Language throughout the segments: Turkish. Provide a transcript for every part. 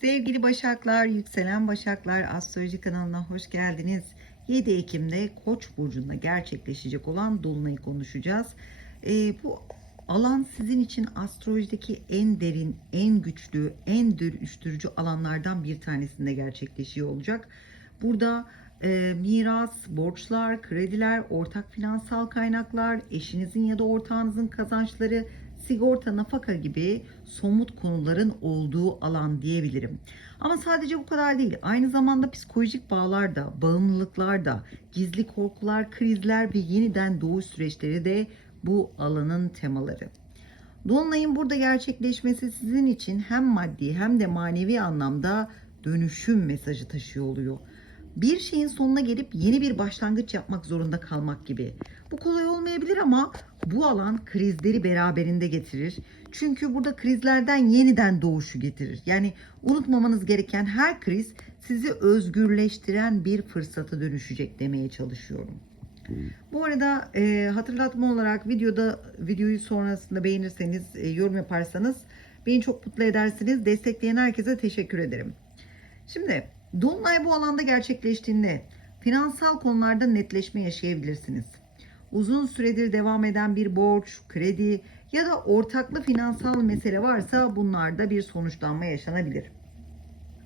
Sevgili Başaklar, yükselen Başaklar Astroloji kanalına hoş geldiniz. 7 Ekim'de Koç burcunda gerçekleşecek olan dolunayı konuşacağız. Ee, bu alan sizin için astrolojideki en derin, en güçlü, en dönüştürücü alanlardan bir tanesinde gerçekleşiyor olacak. Burada e, miras, borçlar, krediler, ortak finansal kaynaklar, eşinizin ya da ortağınızın kazançları, sigorta, nafaka gibi somut konuların olduğu alan diyebilirim. Ama sadece bu kadar değil. Aynı zamanda psikolojik bağlar da, bağımlılıklar da, gizli korkular, krizler ve yeniden doğuş süreçleri de bu alanın temaları. Dolunay'ın burada gerçekleşmesi sizin için hem maddi hem de manevi anlamda dönüşüm mesajı taşıyor oluyor. Bir şeyin sonuna gelip yeni bir başlangıç yapmak zorunda kalmak gibi. Bu kolay olmayabilir ama bu alan krizleri beraberinde getirir. Çünkü burada krizlerden yeniden doğuşu getirir. Yani unutmamanız gereken her kriz sizi özgürleştiren bir fırsata dönüşecek demeye çalışıyorum. Bu arada e, hatırlatma olarak videoda videoyu sonrasında beğenirseniz, e, yorum yaparsanız beni çok mutlu edersiniz. Destekleyen herkese teşekkür ederim. Şimdi Dolunay bu alanda gerçekleştiğinde finansal konularda netleşme yaşayabilirsiniz. Uzun süredir devam eden bir borç, kredi ya da ortaklı finansal mesele varsa bunlarda bir sonuçlanma yaşanabilir.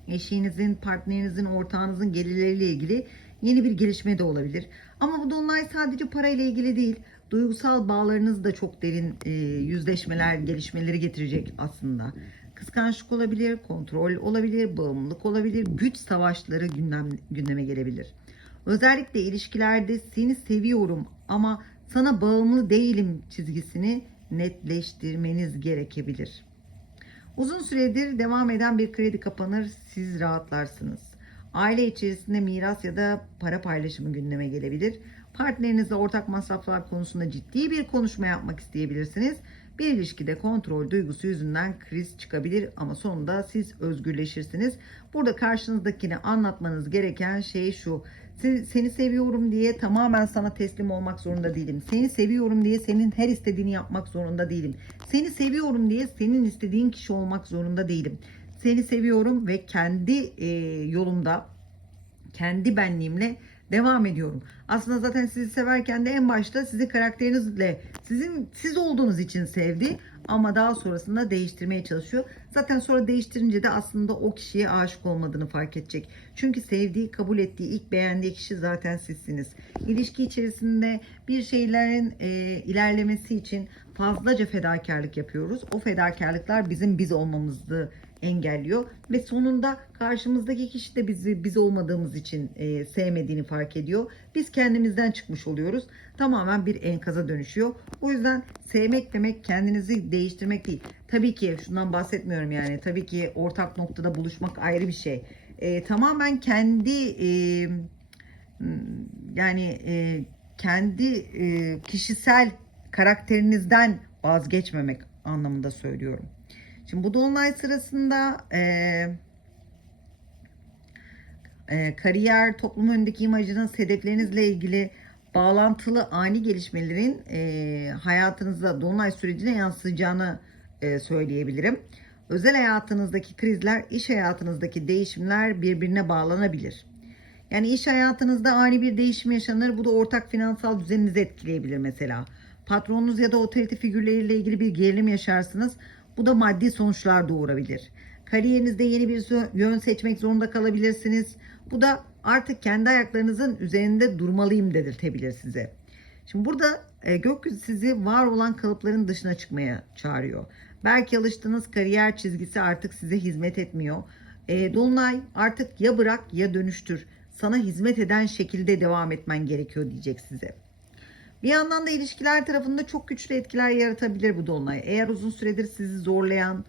Eşinizin, partnerinizin, ortağınızın gelirleriyle ilgili yeni bir gelişme de olabilir. Ama bu dolunay sadece parayla ilgili değil. Duygusal bağlarınız da çok derin e, yüzleşmeler, gelişmeleri getirecek aslında. Kıskançlık olabilir, kontrol olabilir, bağımlılık olabilir, güç savaşları gündem, gündeme gelebilir. Özellikle ilişkilerde seni seviyorum ama sana bağımlı değilim çizgisini netleştirmeniz gerekebilir. Uzun süredir devam eden bir kredi kapanır, siz rahatlarsınız. Aile içerisinde miras ya da para paylaşımı gündeme gelebilir. Partnerinizle ortak masraflar konusunda ciddi bir konuşma yapmak isteyebilirsiniz. Bir ilişkide kontrol duygusu yüzünden kriz çıkabilir ama sonunda siz özgürleşirsiniz. Burada karşınızdakine anlatmanız gereken şey şu. Seni, seni seviyorum diye tamamen sana teslim olmak zorunda değilim. Seni seviyorum diye senin her istediğini yapmak zorunda değilim. Seni seviyorum diye senin istediğin kişi olmak zorunda değilim. Seni seviyorum ve kendi e, yolumda, kendi benliğimle devam ediyorum. Aslında zaten sizi severken de en başta sizin karakterinizle, sizin siz olduğunuz için sevdi ama daha sonrasında değiştirmeye çalışıyor. Zaten sonra değiştirince de aslında o kişiye aşık olmadığını fark edecek. Çünkü sevdiği, kabul ettiği, ilk beğendiği kişi zaten sizsiniz. İlişki içerisinde bir şeylerin e, ilerlemesi için fazlaca fedakarlık yapıyoruz. O fedakarlıklar bizim biz olmamızı engelliyor ve sonunda karşımızdaki kişi de bizi biz olmadığımız için e, sevmediğini fark ediyor. Biz kendimizden çıkmış oluyoruz. Tamamen bir enkaza dönüşüyor. O yüzden sevmek demek kendinizi değiştirmek değil. Tabii ki şundan bahsetmiyorum yani. Tabii ki ortak noktada buluşmak ayrı bir şey. E, tamamen kendi e, yani e, kendi e, kişisel karakterinizden vazgeçmemek anlamında söylüyorum. Şimdi bu dolunay sırasında e, e, kariyer, toplum önündeki imajınız, hedeflerinizle ilgili bağlantılı ani gelişmelerin e, hayatınıza dolunay sürecine yansıyacağını e, söyleyebilirim. Özel hayatınızdaki krizler, iş hayatınızdaki değişimler birbirine bağlanabilir. Yani iş hayatınızda ani bir değişim yaşanır. Bu da ortak finansal düzeninizi etkileyebilir mesela. Patronunuz ya da otorite figürleriyle ilgili bir gerilim yaşarsınız. Bu da maddi sonuçlar doğurabilir. Kariyerinizde yeni bir yön seçmek zorunda kalabilirsiniz. Bu da artık kendi ayaklarınızın üzerinde durmalıyım dedirtebilir size. Şimdi burada e, gökyüzü sizi var olan kalıpların dışına çıkmaya çağırıyor. Belki alıştığınız kariyer çizgisi artık size hizmet etmiyor. E, Dolunay artık ya bırak ya dönüştür. Sana hizmet eden şekilde devam etmen gerekiyor diyecek size. Bir yandan da ilişkiler tarafında çok güçlü etkiler yaratabilir bu dolunay. Eğer uzun süredir sizi zorlayan,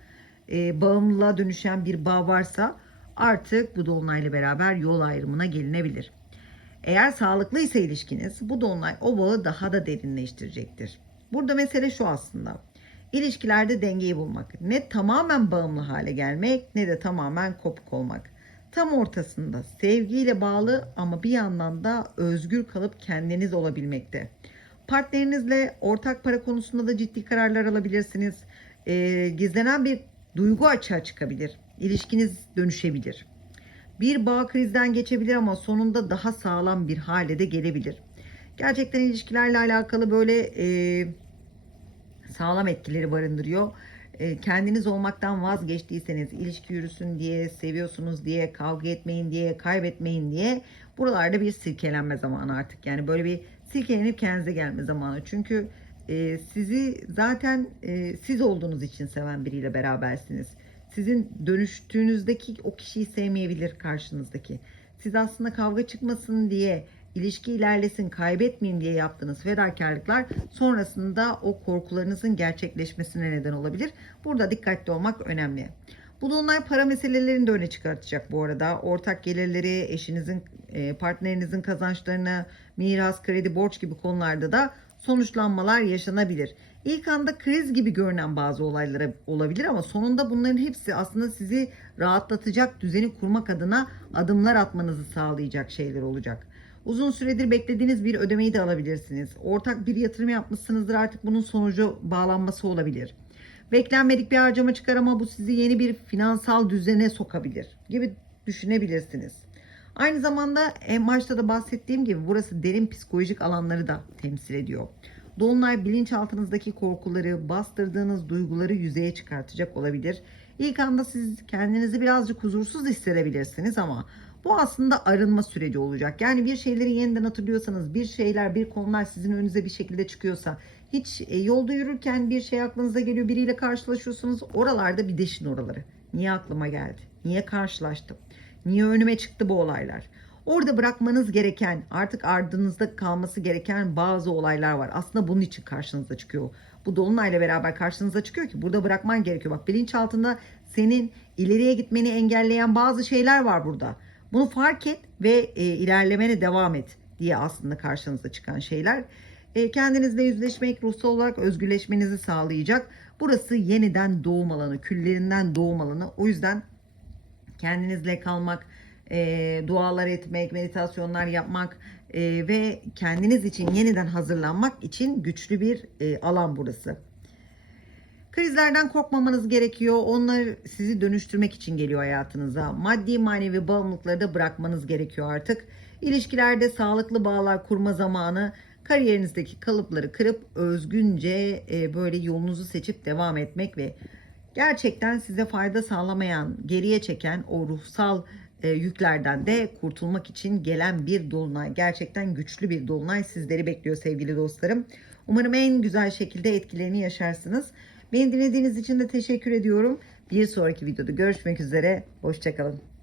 e, bağımlılığa dönüşen bir bağ varsa artık bu dolunayla beraber yol ayrımına gelinebilir. Eğer sağlıklıysa ilişkiniz bu dolunay o bağı daha da derinleştirecektir. Burada mesele şu aslında. İlişkilerde dengeyi bulmak. Ne tamamen bağımlı hale gelmek ne de tamamen kopuk olmak. Tam ortasında sevgiyle bağlı ama bir yandan da özgür kalıp kendiniz olabilmekte. Partnerinizle ortak para konusunda da ciddi kararlar alabilirsiniz. E, gizlenen bir duygu açığa çıkabilir. İlişkiniz dönüşebilir. Bir bağ krizden geçebilir ama sonunda daha sağlam bir hale de gelebilir. Gerçekten ilişkilerle alakalı böyle e, sağlam etkileri barındırıyor. E, kendiniz olmaktan vazgeçtiyseniz, ilişki yürüsün diye, seviyorsunuz diye, kavga etmeyin diye, kaybetmeyin diye buralarda bir silkelenme zamanı artık. Yani böyle bir silkelenip kendinize gelme zamanı. Çünkü e, sizi zaten e, siz olduğunuz için seven biriyle berabersiniz. Sizin dönüştüğünüzdeki o kişiyi sevmeyebilir karşınızdaki. Siz aslında kavga çıkmasın diye, ilişki ilerlesin, kaybetmeyin diye yaptığınız fedakarlıklar sonrasında o korkularınızın gerçekleşmesine neden olabilir. Burada dikkatli olmak önemli. Bu dolunay para meselelerini de öne çıkartacak bu arada. Ortak gelirleri, eşinizin, e, partnerinizin kazançlarını, miras, kredi, borç gibi konularda da sonuçlanmalar yaşanabilir. İlk anda kriz gibi görünen bazı olaylara olabilir ama sonunda bunların hepsi aslında sizi rahatlatacak, düzeni kurmak adına adımlar atmanızı sağlayacak şeyler olacak. Uzun süredir beklediğiniz bir ödemeyi de alabilirsiniz. Ortak bir yatırım yapmışsınızdır artık bunun sonucu bağlanması olabilir. Beklenmedik bir harcama çıkar ama bu sizi yeni bir finansal düzene sokabilir gibi düşünebilirsiniz. Aynı zamanda en başta da bahsettiğim gibi burası derin psikolojik alanları da temsil ediyor. Dolunay bilinçaltınızdaki korkuları, bastırdığınız duyguları yüzeye çıkartacak olabilir. İlk anda siz kendinizi birazcık huzursuz hissedebilirsiniz ama bu aslında arınma süreci olacak. Yani bir şeyleri yeniden hatırlıyorsanız, bir şeyler, bir konular sizin önünüze bir şekilde çıkıyorsa, hiç e, yolda yürürken bir şey aklınıza geliyor, biriyle karşılaşıyorsunuz, oralarda bir deşin oraları. Niye aklıma geldi? Niye karşılaştım? Niye önüme çıktı bu olaylar? Orada bırakmanız gereken, artık ardınızda kalması gereken bazı olaylar var. Aslında bunun için karşınıza çıkıyor. Bu dolunayla beraber karşınıza çıkıyor ki burada bırakman gerekiyor. Bak bilinçaltında senin ileriye gitmeni engelleyen bazı şeyler var burada. Bunu fark et ve e, ilerlemene devam et diye aslında karşınıza çıkan şeyler. E, kendinizle yüzleşmek, ruhsal olarak özgürleşmenizi sağlayacak. Burası yeniden doğum alanı, küllerinden doğum alanı. O yüzden kendinizle kalmak, e, dualar etmek, meditasyonlar yapmak e, ve kendiniz için yeniden hazırlanmak için güçlü bir alan burası. Krizlerden korkmamanız gerekiyor. Onlar sizi dönüştürmek için geliyor hayatınıza. Maddi manevi bağımlılıkları da bırakmanız gerekiyor artık. İlişkilerde sağlıklı bağlar kurma zamanı. Kariyerinizdeki kalıpları kırıp özgünce e, böyle yolunuzu seçip devam etmek ve gerçekten size fayda sağlamayan, geriye çeken o ruhsal e, yüklerden de kurtulmak için gelen bir dolunay. Gerçekten güçlü bir dolunay sizleri bekliyor sevgili dostlarım. Umarım en güzel şekilde etkilerini yaşarsınız. Beni dinlediğiniz için de teşekkür ediyorum. Bir sonraki videoda görüşmek üzere. Hoşçakalın.